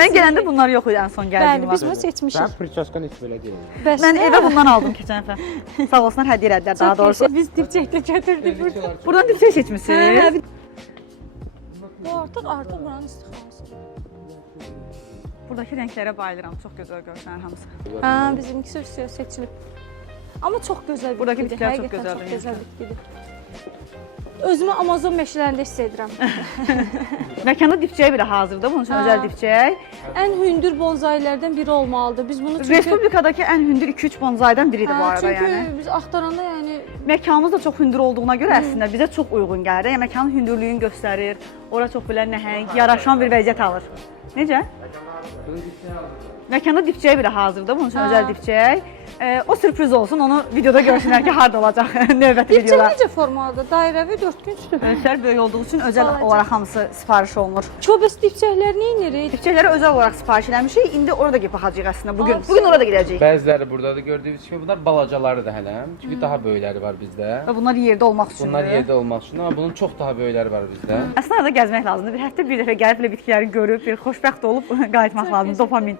Mən gələndə bunlar yox idi ən son gəldiyim Bəli, biz vaxt. bunu seçmişik. Sən Priçaskan heç belə deyil. Bəs Mən nə? evə bundan aldım keçən dəfə. Sağ olsunlar, hədiyyə elədilər daha doğrusu. Biz dipçəkdə götürdük burada. Buradan dipçək seçmisiniz. Bu artıq buranın istixanası. Buradakı rənglərə bayılıram. Çox gözəl görsənir hamısı. Hə, bizimkisi seçilib. Amma çox gözəl bitkidir. Buradakı bitkilər çox Həqiqətən gözəldir. Çox gözəl bitkidir. Özümü Amazon meşələrində hiss edirəm. Məkanda dipçəyi belə hazırdır. Bunun üçün Hə. özəl dipçək. Ən hündür bonzaylardan biri olmalıdır. Biz bunu çünki Respublikadakı ən hündür 2-3 bonzaydan biridir bu arada çünki yəni. biz axtaranda yəni Məkanımız da çox hündür olduğuna görə əslində bizə çox uyğun gəlir. Yəni məkanın hündürlüyünü göstərir. Ora çox belə nəhəng, yaraşan bir vəziyyət alır. Necə? Məkanda dipçəyi belə hazırdır. Bunun üçün özəl dipçək. O sürpriz olsun, onu videoda görsünlər ki, harda olacaq növbəti dipçək videolar. necə formalıdır? Dairəvi, dörtgüncdür. Ölçülər böyük olduğu üçün özəl Balaca. olaraq hamısı sifariş olunur. Köbəs dipçəklər nə edirik? Dipçəkləri özəl olaraq sifariş eləmişik. İndi orada gedib baxacağıq əslində bugün. Aa, Bugün orada gedəcəyik. Bəziləri buradadır gördüyünüz kimi. Bunlar balacalarıdır hələ. Çünki daha böyükləri var bizdə. Və bunlar yerdə olmaq üçündür. Bunlar yerdə olmaq üçün, amma bunun çox daha böyükləri var bizdə. Əslində arada gəzmək lazımdır. Bir həftə bir dəfə gəlib belə bitkiləri görüb, bir xoşbəxt olub qayıtmaq lazımdır. Dopamin.